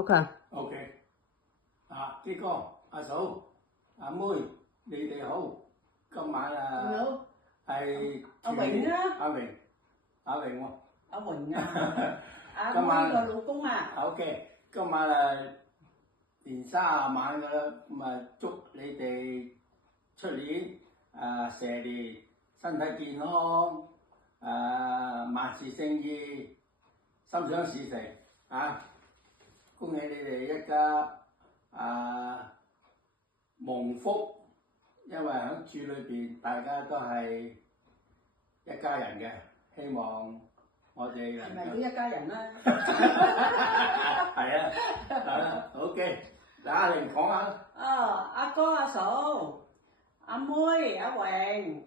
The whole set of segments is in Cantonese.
OK。OK。基哥、阿嫂、阿妹，你哋好。今晚好。係阿榮啊。阿榮喎。阿榮啊。阿今晚妹個老公啊。OK，今晚年30晚㗎啦，咁祝你哋出年蛇年身體健康，萬事勝意，心想事成恭喜你哋一家蒙福，因為喺主裏邊大家都係一家人嘅，希望我哋係咪都一家人啦？係啊，OK，嗱阿玲講下。阿哥阿嫂、阿妹阿榮，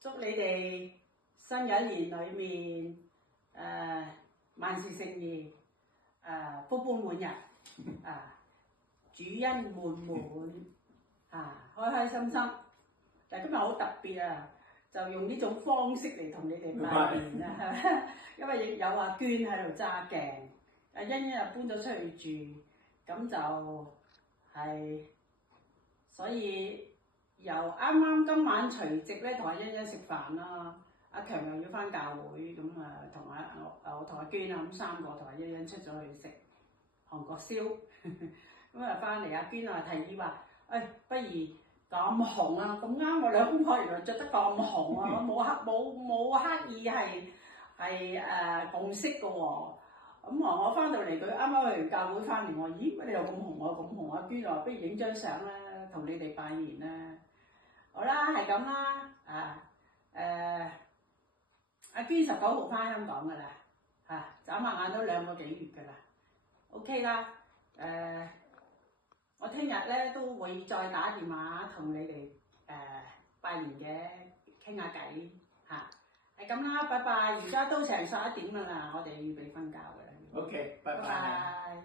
祝你哋新嘅一年裏面萬事勝意，福杯滿溢，主恩滿滿，開開心心。但係今日好特別啊，就用呢種方式嚟同你哋拜年啊，因為有阿娟喺度揸鏡，阿欣欣又搬咗出去住，咁就係，所以由啱啱今晚除夕咧，同阿欣欣食飯啦，阿強又要翻教會，咁同我同阿娟啊，咁3個同阿欣欣出咗去食韓國燒，咁翻嚟阿娟啊提議話，不如咁紅啊，咁啱我兩公婆原來着得咁紅啊，冇刻意係共識嘅喎。咁我翻到嚟，佢啱啱去完教會翻嚟，我話咦乜你又咁紅啊咁紅啊？阿娟話不如影張相啦，同你哋拜年啦。好啦，係咁啦，阿娟19號翻香港噶啦，眨下眼都2個幾月噶啦 ，OK 啦，我聽日咧都會再打電話同你哋拜年嘅，傾下偈嚇，係咁啦，拜拜！而家都成11點啦，我哋預備瞓覺嘅啦。OK，拜拜。